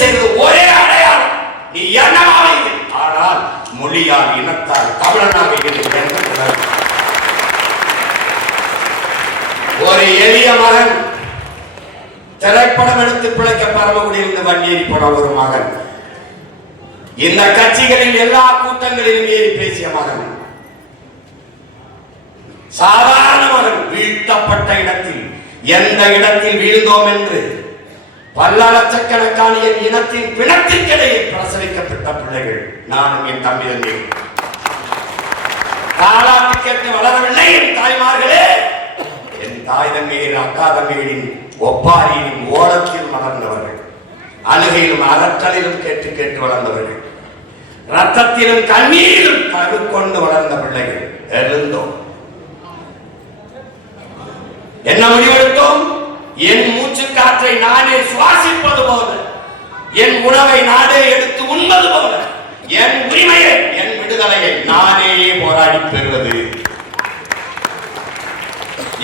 செய்தது ஒரே அடையாளம். நீ என்னவாக ஆனால் மொழியால் இனத்தால் தமிழனாக இருக்கிறேன் ஒரு எளிய மகன் திரைப்படம் எடுத்து பிழைக்க பரமக்குடியிலிருந்து வண்டியேறி போன ஒரு மகன். இந்த கட்சிகளில் எல்லா கூட்டங்களிலும் ஏறி பேசிய மகன். சாதாரண மகன் வீழ்த்தப்பட்ட இடத்தில். எந்த இடத்தில் வீழ்ந்தோம் என்று பல லட்சக்கணக்கான என் இனத்தின் பிணத்திற்கிடையே பிரசவிக்கப்பட்ட பிள்ளைகள் நானும் என் தம்பி தம்பி. கேட்டு வளரவில்லை என் தாய்மார்களே. என் தாய் தம்பியின் அக்கா தம்பிகளின் ஒப்பாரியின் ஓலத்தில் வளர்ந்தவர்கள் அழுகையிலும் அகற்றலிலும் கேட்டு கேட்டு வளர்ந்தவர்கள். ரத்தத்திலும் கண்ணீரிலும் கரு வளர்ந்த பிள்ளைகள். எழுந்தோம். என்ன முடிவெடுத்தோம்? என் மூச்சு காற்றை நானே சுவாசிப்பது போல. என் உணவை நானே எடுத்து உண்பது போல. என் உரிமையை என் விடுதலையை நானே போராடி பெறுவது.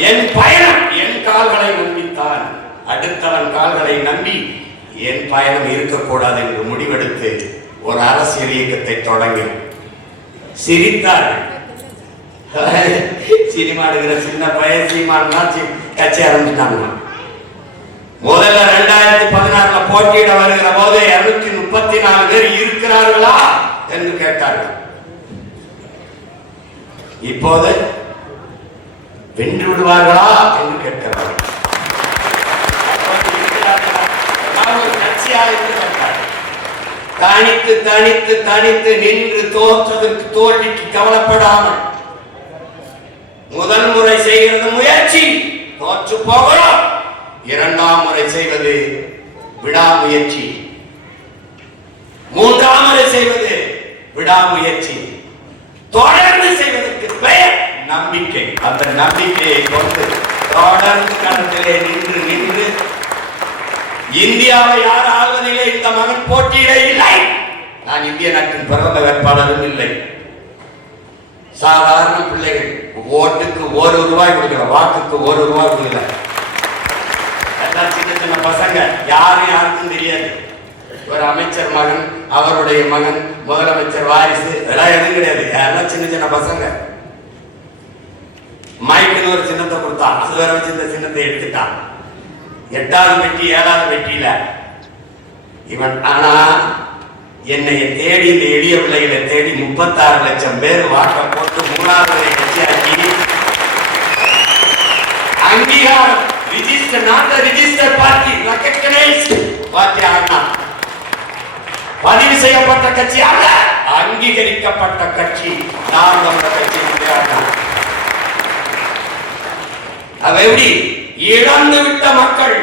என் பயணம் என் கால்களை நம்பித்தான். அடுத்தவன் கால்களை நம்பி என் பயணம் இருக்கக்கூடாது என்று முடிவெடுத்து ஒரு அரசியல் இயக்கத்தை தொடங்கி. சிரித்தார்கள் சினிமா எடுக்கிற சின்ன பையன் சீமான் கட்சி ஆரம்பிச்சிட்டாங்க முதல்ல ரெண்டாயிரத்தி பதினாறுல போட்டியிட வருகிற போது இருநூத்தி முப்பத்தி நாலு பேர் இருக்கிறார்களா என்று கேட்டார்கள். இப்போது வென்று விடுவார்களா என்று கேட்கிறார்கள். தனித்து தனித்து தனித்து நின்று தோற்றதற்கு தோல்விக்கு கவலைப்படாமல் முதல் முறை செய்கிறது முயற்சி தோற்று போகிறோம் இரண்டாம் முறை செய்வது விடாமுயற்சி. மூன்றாம் முறை செய்வது விடாமுயற்சி. தொடர்ந்து செய்வதற்கு பெயர் நம்பிக்கை. அந்த நம்பிக்கையை கொண்டு தொடர்ந்து கடத்திலே நின்று நின்று இந்தியாவை யார் ஆவதில்லை இந்த மகன் போட்டியிட இல்லை. நான் இந்திய நாட்டின் பிறந்த வேட்பாளரும் இல்லை. சாதாரண பிள்ளைகள் ஓட்டுக்கு ஒரு ரூபாய் கொடுக்கிற வாக்குக்கு ஒரு ரூபாய் கொடுக்கிறார் பசங்க யாரும் யாருக்கும் தெரியாது. ஒரு அமைச்சர் மகன் அவருடைய மகன் முதலமைச்சர் வாரிசு இதெல்லாம் எதுவும் கிடையாது. யாரெல்லாம் சின்ன சின்ன பசங்க? மைக்குன்னு ஒரு சின்னத்தை கொடுத்தான். அது வேற வச்சு இந்த சின்னத்தை எடுத்துட்டான். எட்டாவது வெட்டி ஏழாவது வெட்டியில இவன் ஆனா என்னை தேடி இந்த எளிய பிள்ளைகளை தேடி முப்பத்தாறு லட்சம் பேர் வாக்க போட்டு மூணாவது கட்சி அங்கீகாரம் register not register party recognised party ஆனா பதிவு செய்யப்பட்ட கட்சி அல்ல அங்கீகரிக்கப்பட்ட கட்சி. நாம் நம்ம கட்சி அவ எப்படி? இழந்து விட்ட மக்கள்.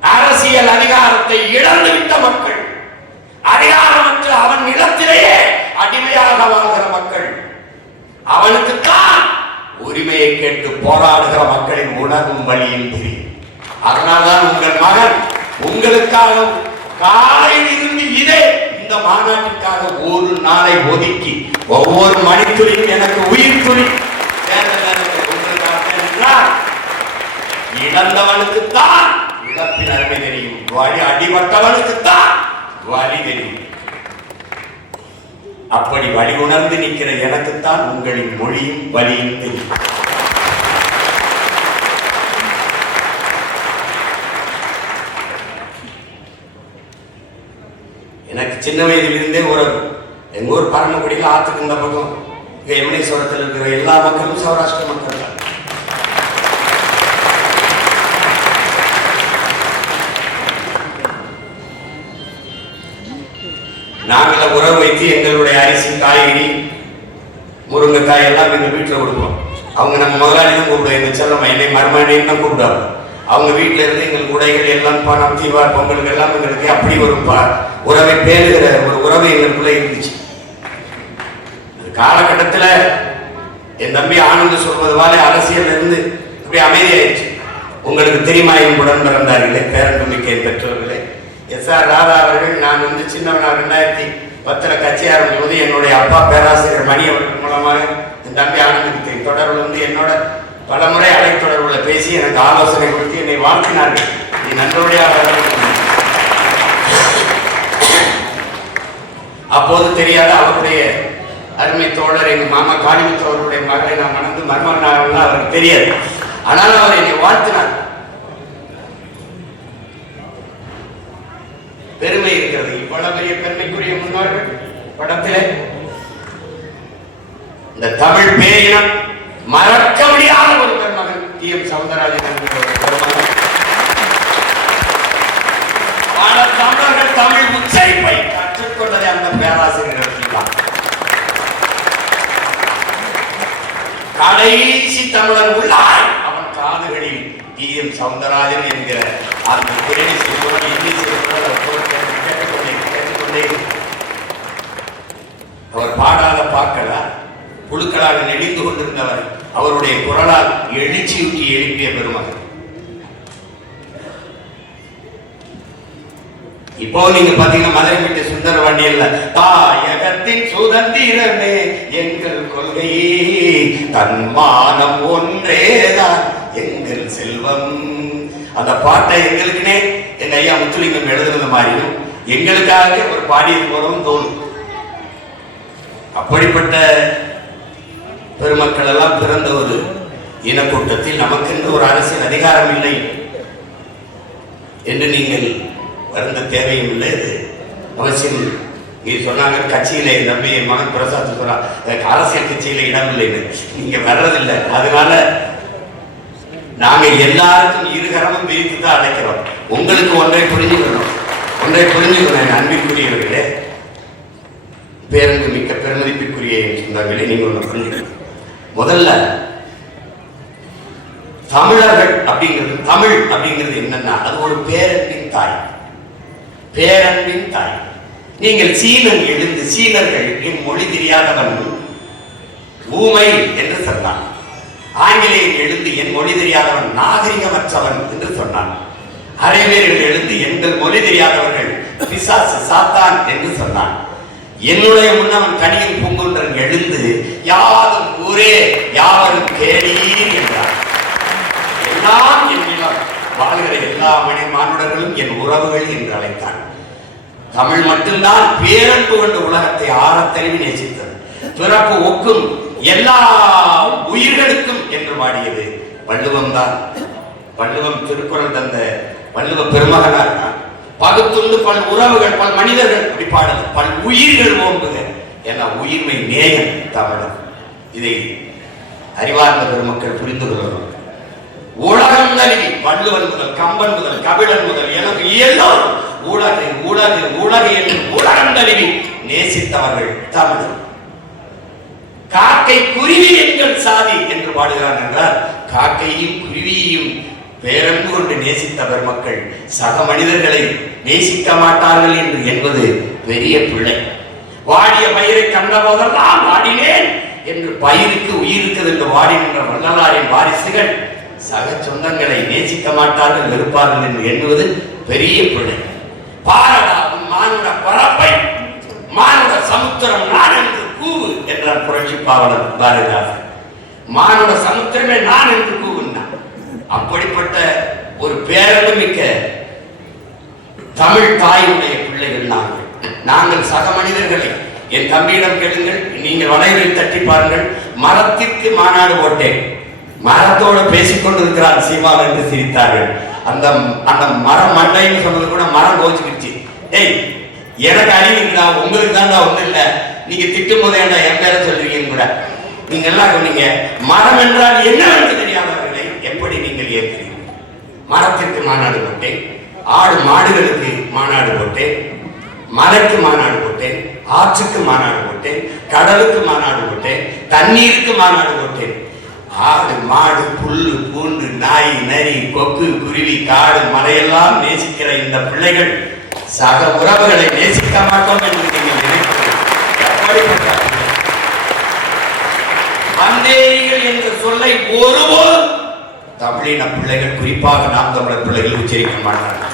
அரசியல் அதிகாரத்தை இழந்து விட்ட மக்கள். அதிகாரமற்ற அவன் நிலத்திலேயே அடிமையாக வாழ்கிற மக்கள். அவனுக்குத்தான் உரிமையை கேட்டு போராடுகிற மக்களின் உணர்வும் வழியில் தெரியும் அதனால்தான் உங்கள் மகன் உங்களுக்காக காலையில் இருந்து இதே இந்த மாநாட்டிற்காக ஒரு நாளை ஒதுக்கி ஒவ்வொரு மணித்துளியும் எனக்கு உயிர் துளி. இழந்தவனுக்கு தான் இழந்தவனுக்குத்தான் இழப்பின் அருமை தெரியும். வழி அடிபட்டவனுக்குத்தான் வழி தெரியும். அப்படி வழி உணர்ந்து நிற்கிற எனக்குத்தான் உங்களின் மொழியும் வழியும் தெரியும். எனக்கு சின்ன வயதிலிருந்தே உறவு. எங்க ஊர் பரமக்குடியில் ஆற்றுக்கு இந்த பக்கம். இங்கே யமுனேஸ்வரத்தில் இருக்கிற எல்லா மக்களும் சௌராஷ்டிர மக்கள் தான். நாங்கள உறவு வைத்து எங்களுடைய அரிசி காய்கறி முருங்கைக்காய் எல்லாம் எங்கள் வீட்டில் கொடுப்போம். அவங்க நம்ம முதலாளி தான் கூப்பிடுவோம் எங்கள் செல்லம் என்னை மருமனையும் தான் கூப்பிடுவாங்க. அவங்க வீட்டில இருந்து எங்களுக்கு உடைகள் எல்லாம் பணம் தீபாவளி பொங்கலுக்கு எல்லாம் எங்களுக்கு அப்படி ஒரு உறவை பேணுகிற ஒரு உறவு எங்களுக்குள்ள இருந்துச்சு. அந்த காலகட்டத்தில் என் தம்பி ஆனந்த் சொல்வது போல அரசியல் இருந்து இப்படி அமைதியாயிடுச்சு. உங்களுக்கு தெரியுமா என் உடன் பிறந்தார்களே பேரன்புமிக்கை பெற்றவர்களே எஸ் ஆர் ராதா அவர்கள் நான் வந்து சின்னவனா ரெண்டாயிரத்தி பத்தில் கட்சி ஆரம்பிக்கும் போது என்னுடைய அப்பா பேராசிரியர் மணி அவர்கள் மூலமாக என் தம்பி ஆனந்துக்கு தொடர்பு வந்து என்னோட பல முறை பேசி எனக்கு ஆலோசனை கொடுத்து என்னை வாழ்த்தினார்கள். நீ நன்றோடையாக அப்போது தெரியாத அவருடைய அருமை தோழர் எங்க மாமா காளிமுத்து அவருடைய மகளை நான் மணந்து மர்மனாக அவருக்கு தெரியாது. ஆனால் அவர் என்னை வாழ்த்தினார். பெருமை இருக்கிறது. இவ்வளவு பெரிய பெருமைக்குரிய முன்னோர்கள் படத்திலே இந்த தமிழ் பேரினம் மறக்க முடியாத ஒரு பெருமகன் டி எம் சவுந்தரராஜன் ஒரு பல தமிழர்கள் தமிழ் உச்சரிப்பை என்பதை அந்த பேராசிரியர் தான் கடைசி தமிழர் உள்ளாய் அவன் காதுகளில் டி. எம். சவுந்தரராஜன் என்கிற அந்த குரலை சொல்லுவது இங்கிலீஷ் கேட்டுக்கொண்டே கேட்டுக்கொண்டே அவர் பாடாத பாக்களா புழுக்களாக நெளிந்து கொண்டிருந்தவர் அவருடைய குரலால் எழுச்சியூட்டி எழுப்பிய பெருமகன். இப்போ நீங்க பாத்தீங்கன்னா மதுரை மீட்டு சுந்தர வண்டியில் தாயகத்தின் சுதந்திரமே எங்கள் கொள்கை. தன்மானம் ஒன்றேதான் எங்கள் செல்வம். அந்த பாட்டை எங்களுக்குனே எங்க ஐயா முத்துலிங்கம் எழுதுறது மாதிரியும் எங்களுக்காக ஒரு பாடியது போலவும் தோணும். அப்படிப்பட்ட பெருமக்கள் எல்லாம் பிறந்த ஒரு இனக்கூட்டத்தில் நமக்கென்று ஒரு அரசியல் அதிகாரம் இல்லை என்று நீங்கள் வருந்த தேவையும் இல்லை இது அவசியம் இது சொன்னாங்க கட்சியில என் தம்பி என் மகன் பிரசாத் சொல்றான் எனக்கு அரசியல் கட்சியில இடம் இல்லைன்னு நீங்க வர்றதில்லை. அதனால நாங்க எல்லாருக்கும் இருகரமும் விரித்து தான் அழைக்கிறோம். உங்களுக்கு ஒன்றை புரிஞ்சுக்கணும் ஒன்றை புரிஞ்சுக்கணும் என் அன்பிற்குரியவர்களே பேருந்து மிக்க பெருமதிப்பிற்குரிய சொந்தங்களே நீங்க ஒன்று புரிஞ்சுக்கணும் முதல்ல தமிழர்கள் அப்படிங்கிறது தமிழ் அப்படிங்கிறது என்னன்னா அது ஒரு பேரன்பின் தாய். பேரன்பின் தாய். நீங்கள் சீனன் எழுந்து சீனர்கள் என் மொழி தெரியாதவன் ஊமை என்று சொன்னான். ஆங்கிலேயன் எழுந்து என் மொழி தெரியாதவன் நாகரிகமற்றவன் என்று சொன்னான். அரேபியர்கள் எழுந்து எங்கள் மொழி தெரியாதவர்கள் பிசாசு சாத்தான் என்று சொன்னான். என்னுடைய முன்னவன் கனியின் பூங்குன்றன் எழுந்து யாரும் ஊரே யாவரும் கேளீர் என்றார் எல்லாம் என் வாழ்கிற எல்லா மனித மானுடர்களும் என் உறவுகள் என்று அழைத்தான். தமிழ் மட்டும்தான் பேரன்பு கொண்ட உலகத்தை ஆறத்தறிவு நேசித்தது. பிறப்பு ஒக்கும் எல்லா உயிர்களுக்கும் என்று பாடியது வள்ளுவம் தான். வள்ளுவம் திருக்குறள் தந்த வள்ளுவ பெருமகனார் தான். பகுத்துண்டு பல் உறவுகள் பல் மனிதர்கள் அப்படி பாடல் பல் உயிர்கள் ஓம்புக என உயிர்மை நேயன் தமிழர். இதை அறிவார்ந்த பெருமக்கள் புரிந்து கொள்ளணும். உலகம் தழுவி வள்ளுவன் முதல் கம்பன் முதல் கபிலன் முதல் எனக்கு எல்லோரும் உலகை உலகு உலகை என்று உலகம் தழுவி நேசித்தவர்கள் தமிழர். காக்கை குருவி எங்கள் சாதி என்று பாடுகிறார் என்றால் காக்கையும் குருவியையும் பேரன்பு கொண்டு நேசித்த பெருமக்கள் சக மனிதர்களை நேசிக்க மாட்டார்கள் என்று என்பது பெரிய பிள்ளை வாடிய பயிரை கண்ட போதெல்லாம் வாடினேன் என்று பயிருக்கு உயிருக்கு என்று வாடி நின்ற வள்ளலாரின் வாரிசுகள் சக சொந்தங்களை நேசிக்க மாட்டார்கள் வெறுப்பார்கள் என்று எண்ணுவது பெரிய பிள்ளை பாரடா மானுட பரப்பை மானுட சமுத்திரம் நான் என்று கூவு என்றார் புரட்சி பாவலர் பாரதிதாசன். மானுட சமுத்திரமே நான் என்று கூவுனான் அப்படிப்பட்ட ஒரு பேரன்பு மிக்க தமிழ் தாயுடைய பிள்ளைகள் நாங்கள். நாங்கள் சக மனிதர்களை என் தம்பியிடம் கேளுங்கள் நீங்கள் வளைவில் தட்டி பாருங்கள் மரத்திற்கு மாநாடு போட்டேன். மரத்தோடு பேசிக்கொண்டு இருக்கிறார் சீமான் என்று சிரித்தார்கள். அந்த அந்த மரம் மண்டைன்னு சொன்னது கூட மரம் கோச்சுக்கிடுச்சு ஏய் எனக்கு அறிவிங்களா உங்களுக்கு தான்டா ஒண்ணும் இல்ல. நீங்க திட்டும் போதே என் பேரை சொல்றீங்கன்னு கூட. நீங்க எல்லாம் சொன்னீங்க மரம் என்றால் என்னவென்று தெரியாதவர்களை எப்படி நீங்கள் ஏற்கிறீர்கள்? மரத்திற்கு மாநாடு போட்டேன் ஆடு மாடுகளுக்கு மாநாடு போட்டேன் மலைக்கு மாநாடு போட்டேன் ஆற்றுக்கு மாநாடு போட்டேன் கடலுக்கு மாநாடு போட்டேன் தண்ணீருக்கு மாநாடு போட்டேன். ஆடு மாடு புல்லு பூண்டு நாய் நரி கொக்கு குருவி காடு மலையெல்லாம் நேசிக்கிற இந்த பிள்ளைகள் சக உறவுகளை நேசிக்க மாட்டோம் என்று நீங்கள் நினைக்கிறீர்கள். வந்தேரிகள் என்ற சொல்லை ஒருபோதும் தமிழின பிள்ளைகள் குறிப்பாக நாம் தமிழர் பிள்ளைகள் உச்சரிக்க மாட்டார்கள்.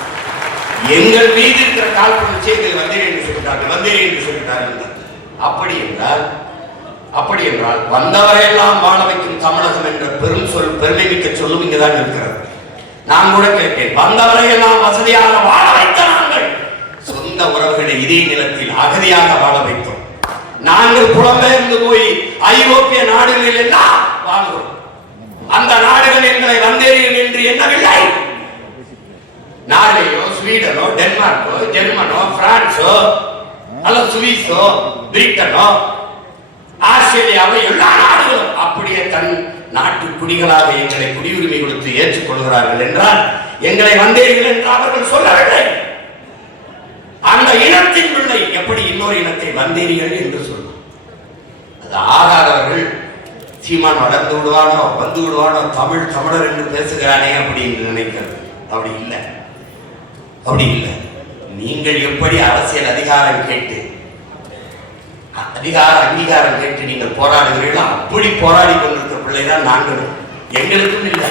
எங்கள் மீது இருக்கிற கால்பன செய்திகள் வந்தேரி என்று சொல்கிறார்கள் வந்தேரி என்று சொல்கிறார்கள் அப்படி என்றால் அப்படி என்றால் வந்தவரையெல்லாம் வாழ வைக்கும் தமிழகம் என்ற பெரும் சொல் பெருமை மிக்க சொல்லும் இங்குதான் இருக்கிறது. நான் கூட கேட்டேன் வந்தவரையெல்லாம் வசதியாக வாழ வைத்த நாங்கள். சொந்த உறவுகளை இதே நிலத்தில் அகதியாக வாழ வைத்தோம். நாங்கள் புலம்பெயர்ந்து போய் ஐரோப்பிய நாடுகளில் எல்லாம் வாழ்கிறோம். அந்த நாடுகள் எங்களை வந்தேறியன் என்று எண்ணவில்லை. நார்வேயோ ஸ்வீடனோ டென்மார்க்கோ ஜெர்மனோ பிரான்சோ அல்லது சுவிஸோ பிரிட்டனோ ஆஸ்திரேலியாவை எல்லா நாடுகளும் அப்படியே தன் நாட்டு குடிகளாக எங்களை குடியுரிமை கொடுத்து ஏற்றுக்கொள்கிறார்கள் என்றால் எங்களை வந்தீர்கள் என்று அவர்கள் சொல்லவில்லை. அந்த இனத்தின் பிள்ளை எப்படி இன்னொரு இனத்தை வந்தீர்கள் என்று சொல்லும் அது ஆகாதவர்கள் சீமான் வளர்ந்து விடுவானோ வந்து விடுவானோ தமிழ் தமிழர் என்று பேசுகிறானே அப்படின்னு நினைக்கிறது. அப்படி இல்லை. அப்படி இல்லை. நீங்கள் எப்படி அரசியல் அதிகாரம் கேட்டு அதிகார அங்கீகாரம் கேட்டு நீங்கள் போராடுகிறீர்களோ. அப்படி போராடி கொண்டிருக்கிற பிள்ளை தான் நாங்கள். எங்களுக்கும் இல்லை.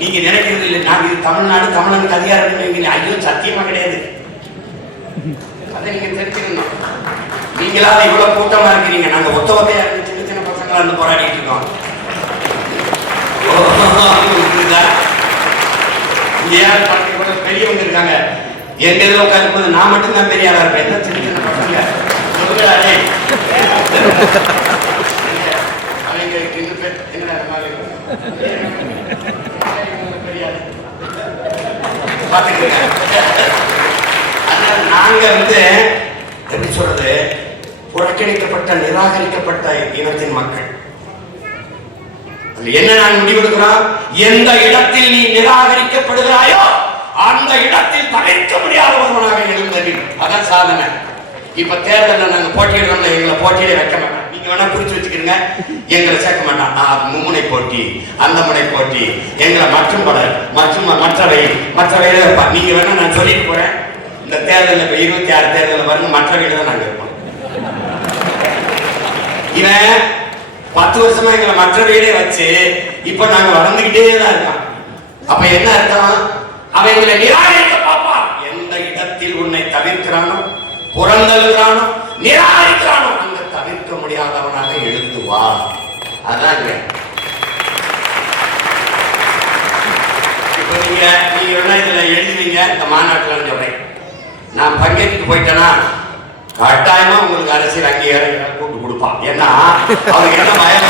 நீங்க நினைக்கிறது இல்லை. நாங்க இது தமிழ்நாடு தமிழனுக்கு அதிகாரம் ஐயோ சத்தியமா கிடையாது. அதை நீங்க தெரிஞ்சுக்கணும். நீங்களாவது இவ்வளவு கூட்டமா இருக்கிறீங்க. நாங்க ஒத்த ஒத்தையா இருந்து சின்ன சின்ன பசங்களா இருந்து போராடிட்டு இருக்கோம். பெரியவங்க இருக்காங்க. எங்க இதுல உட்காந்து நான் மட்டும் தான் பெரிய ஆளா இருப்பேன். என்ன சின்ன நாங்க வந்து எப்படி சொல்றது புறக்கணிக்கப்பட்ட நிராகரிக்கப்பட்ட இனத்தின் மக்கள். என்ன நான் முடிவெடுக்கிறோம் எந்த இடத்தில் நீ நிராகரிக்கப்படுகிறாயோ அந்த இடத்தில் தவிர்க்க முடியாத ஒருவனாக எழுந்தது அதான் சாதனை. இப்ப தேர்தலில் நாங்க போட்டியிடுறோம்ல எங்களை போட்டியிட வைக்க மாட்டோம் நீங்க வேணா குறிச்சு வச்சுக்கிறீங்க எங்களை சேர்க்க மாட்டான் நான் மும்முனை போட்டி அந்த முனை போட்டி. எங்களை மற்றும் பலர் மற்றும் மற்றவை மற்றவையில இருப்பான் நீங்க வேணா நான் சொல்லிட்டு போறேன். இந்த தேர்தலில் இப்ப இருபத்தி ஆறு தேர்தலில் பாருங்க மற்றவையில தான் நாங்க இருப்போம். இவன் பத்து வருஷமா எங்களை மற்றவையிலே வச்சு இப்ப நாங்க வளர்ந்துகிட்டே தான் இருக்கான். அப்ப என்ன அர்த்தம்? அவன் எங்களை பார்ப்பான் எந்த இடத்தில் உன்னை தவிர்க்கிறானோ புறந்தழுகிறானோ நிராகரிக்கிறானோ அங்க தவிர்க்க முடியாதவனாக எழுந்து வா. அதாங்க இப்ப நீங்க நீங்க வேணா இதுல எழுதுவீங்க. இந்த மாநாட்டுல சொல்றேன். நான் பங்கேற்று போயிட்டேன்னா கட்டாயமா உங்களுக்கு அரசியல் அங்கீகாரம் கூட்டு கொடுப்பான். ஏன்னா அவருக்கு என்ன பயம்?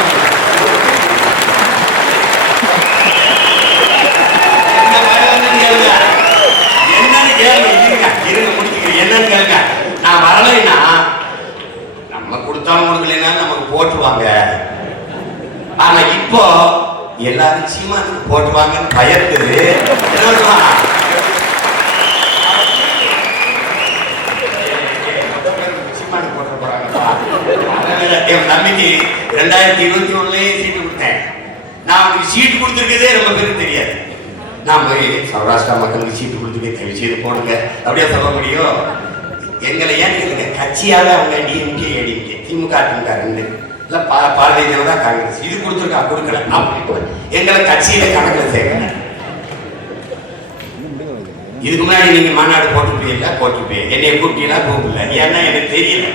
என்ன என்னன்னு கேளுங்க. இருங்க இருங்க முடிச்சுக்கிறேன். என்னன்னு கேளுங்க நான் வரலைன்னா நம்ம கொடுத்தாலும் கொடுக்கலைன்னா நமக்கு போட்டுருவாங்க ஆனா இப்போ எல்லாரும் சீமானுக்கு போட்டுவாங்கன்னு பயந்து என்ன பண்ணுவான்? சீமானுக்கு என் தம்பிக்கு ரெண்டாயிரத்தி இருபத்தி ஒண்ணுலயே சீட்டு கொடுத்தேன். நான் அவனுக்கு சீட்டு கொடுத்துருக்கதே ரொம்ப பேருக்கு தெரியாது. நான் போய் சௌராஷ்டிரா மக்களுக்கு சீட்டு கொடுத்துருக்கேன் தயவு செய்து போடுங்க. அப்படியே சொல்ல முடியும்? எங்களை ஏன் கேளுங்க கட்சியாக அவங்க டிஎம்கே ஏடிஎம்கே திமுக திமுக ரெண்டு. இல்ல பா பாரதிய ஜனதா காங்கிரஸ். இது கொடுத்துருக்கா கொடுக்கல. அப்படி எங்களை கட்சியில கணக்கில் சேர்க்கல. இதுக்கு முன்னாடி நீங்க மாநாடு போட்டுப்பீங்களா போட்டுப்பீங்க என்னைய கூப்பிட்டீங்களா? கூப்பிடல. ஏன்னா எனக்கு தெரியல.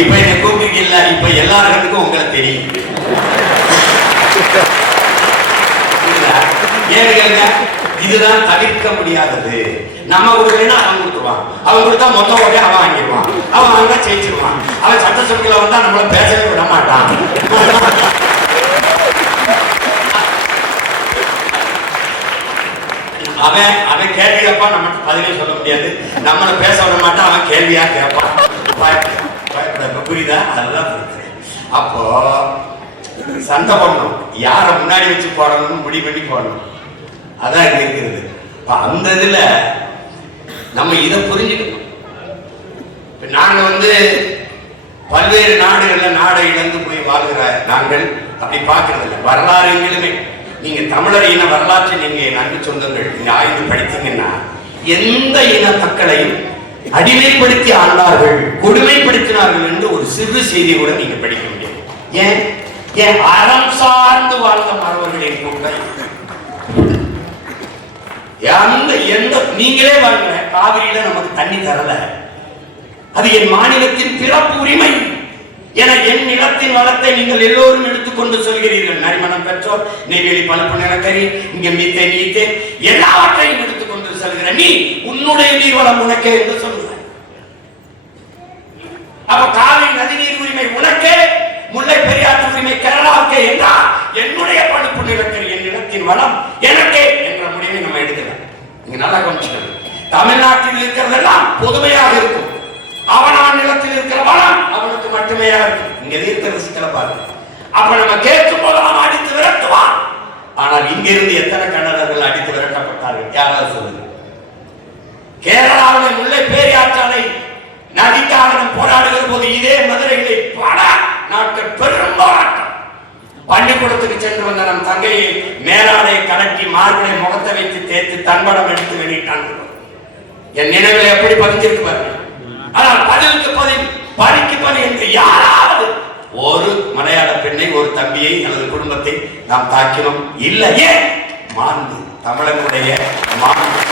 இப்ப என்ன கூப்பிட்டீங்கல்ல? இப்ப எல்லாருக்கும் உங்களை தெரியும். புரியுதா? ஏன்னு கேளுங்க. இதுதான் தவிர்க்க முடியாதது. நம்ம கொடுக்கலன்னா அவன் கொடுத்துருவான். அவன் கொடுத்தா மொத்த ஓட்டே அவன் வாங்கிடுவான். அவன் வாங்கினா ஜெயிச்சிருவான். அவன் சட்டசபையில வந்தா நம்மள பேசவே விட மாட்டான். அவன் அவன் கேள்வி கேட்பான் நம்ம பதிலே சொல்ல முடியாது. நம்மளை பேச விட மாட்டான் அவன் கேள்வியா கேட்பான். புரியுதா? அதுதான் அப்போ சண்டை பண்ணணும் யாரை முன்னாடி வச்சு போடணும்னு முடிவு பண்ணி போடணும். அதான் இருக்கிறது. அந்த இதுல நம்ம இதை புரிஞ்சுக்கணும். இப்ப நாங்க வந்து பல்வேறு நாடுகள்ல நாடை இழந்து போய் வாழ்கிற நாங்கள் அப்படி பார்க்கறது இல்லை. வரலாறு எங்கிலுமே. நீங்க தமிழர் இன வரலாற்றை நீங்க என் சொந்தங்கள் நீங்க ஆய்ந்து படித்தீங்கன்னா எந்த இன மக்களையும் அடிமைப்படுத்தி ஆண்டார்கள் கொடுமைப்படுத்தினார்கள் என்று ஒரு சிறு செய்தி கூட நீங்க படிக்க முடியாது. ஏன்? ஏன்? அறம் சார்ந்து வாழ்ந்த மாணவர்களின் கூட்டம். எந்த நீங்களே வாங்க காவிரியில நமக்கு தண்ணி தரல. அது என் மாநிலத்தின் பிறப்பு உரிமை. என என் நிலத்தின் வளத்தை நீங்கள் எல்லோரும் எடுத்துக்கொண்டு சொல்கிறீர்கள். நரிமணம் பெற்றோர் நெய்வேலி பழுப்பு நிலக்கரி இங்க மீத்தே நீத்தே எல்லாவற்றையும் எடுத்துக்கொண்டு சொல்கிற நீ உன்னுடைய நீர்வளம் உனக்கே என்று சொல்கிறாய் அப்ப காவிரி நதிநீர் உரிமை உனக்கே முல்லை பெரியாற்று உரிமை கேரளா என்றால் என்னுடைய பழுப்பு நிலக்கரி என் நிலத்தின் வளம் எனக்கே என்ற முடிவை நம்ம எடுக்கலாம் நீங்க நல்லா கவனிச்சுக்கணும் தமிழ்நாட்டில் இருக்கிறதெல்லாம் பொதுமையாக இருக்கும் அவனான் நிலத்தில் இருக்கிற வளம் அவனுக்கு மட்டுமே இருக்கும் இங்க இருக்கிற சிக்கலை பாருங்க அப்ப நம்ம கேட்கும் போதெல்லாம் அடித்து விரட்டுவான். ஆனால் இங்கிருந்து எத்தனை கன்னடர்கள் அடித்து விரட்டப்பட்டார்கள்? யாராவது சொல்லுங்க. கேரளாவில் முல்லை பேரியாற்றாலை நதிக்காக போராடுகிற போது இதே மதுரையிலே பல நாட்கள் பெரும் போராட்டம். பள்ளிக்கூடத்துக்கு சென்று வந்த நம் தங்கையை மேலாடை கலக்கி மார்பனை முகத்தை வைத்து தேய்த்து தன்படம் எடுத்து வெளியிட்டான். என் நினைவில் எப்படி பதிஞ்சிருக்கு பாருங்க. ஆனால் பதிலுக்கு பதில் பணிக்கு பணி என்று யாராவது ஒரு மலையாள பெண்ணை ஒரு தம்பியை அல்லது குடும்பத்தை நாம் தாக்கினோம். இல்லையே! மாண்பு தமிழனுடைய மாண்பு.